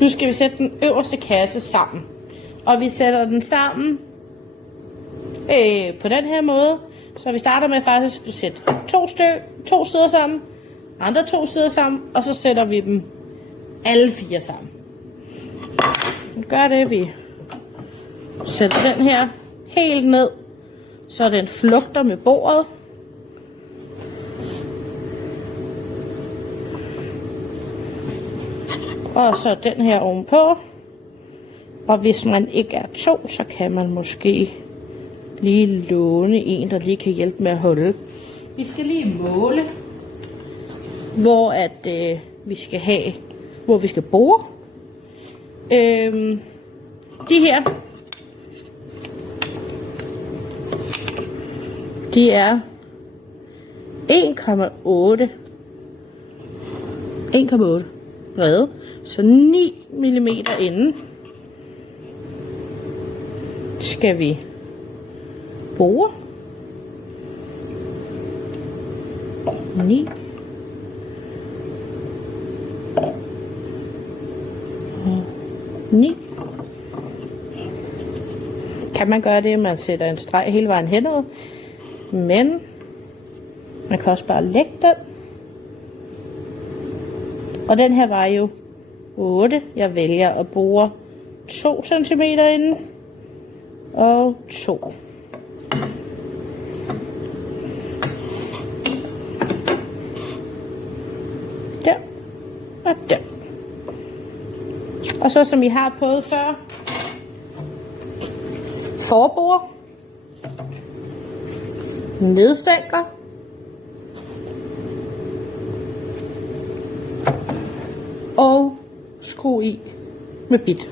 Nu skal vi sætte den øverste kasse sammen. Og vi sætter den sammen på den her måde. Så vi starter med faktisk at sætte to sider sammen, andre 2 sider sammen, og så sætter vi dem alle 4 sammen. Vi gør det, vi sætter den her helt ned, så den flugter med bordet. Og så den her ovenpå. Og hvis man ikke er 2, så kan man måske lige låne en, der lige kan hjælpe med at holde. Vi skal lige måle, hvor vi skal bore. De her, de er 1,8 brede, så 9 mm inden skal vi bore. 9. Og 9. Kan man gøre det, man sætter en streg hele vejen henad, men man kan også bare lægge den. Og den her var jo 8. Jeg vælger at bore 2 cm inden og 2. Der og der. Og så som I har prøvet før, forbord, nedsænker, og skru i med bit.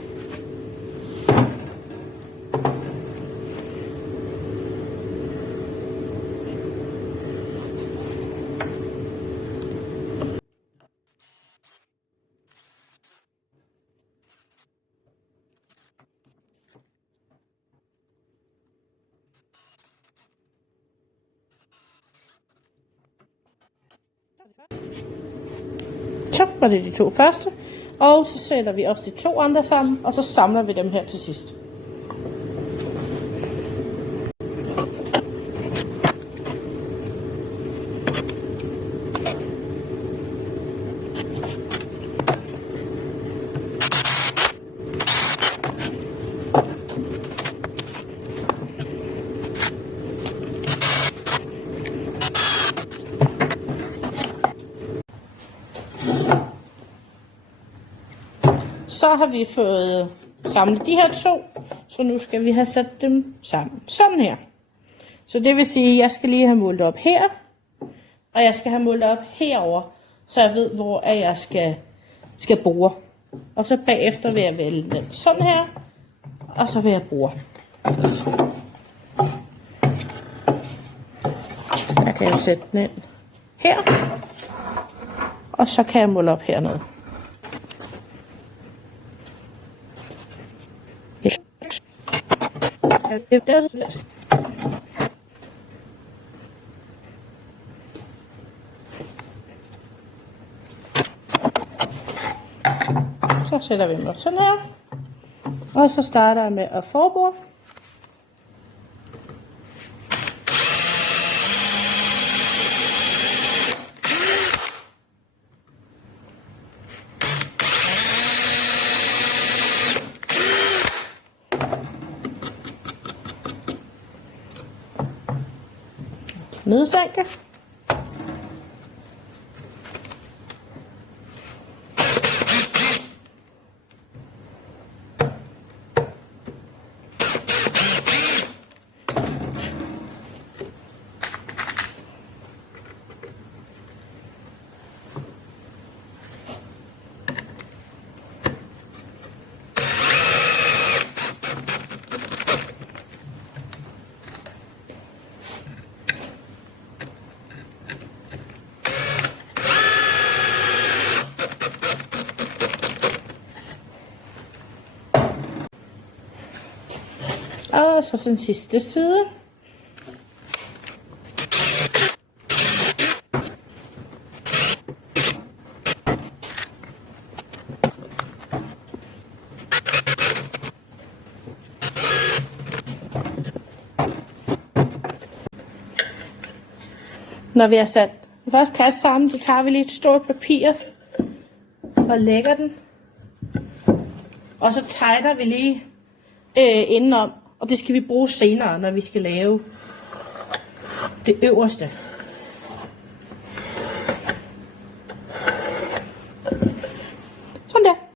Så var det de 2 første, og så sætter vi også de 2 andre sammen, og så samler vi dem her til sidst. Så har vi fået samlet de her 2, så nu skal vi have sat dem sammen. Sådan her. Så det vil sige, at jeg skal lige have målt op her, og jeg skal have målt op herover, så jeg ved, hvor jeg skal bore. Og så bagefter vil jeg vælge den sådan her, og så vil jeg bore. Der kan jeg sætte den ind her, og så kan jeg måle op hernede. Så sætter vi dem op sådan her, og så starter jeg med at forbore. Nedsænke. Og så den sidste side. når vi har sat den første kasse sammen, så tager vi lige et stort papir og lægger den. Og så tighter vi lige indenom, og det skal vi bruge senere, når vi skal lave det øverste.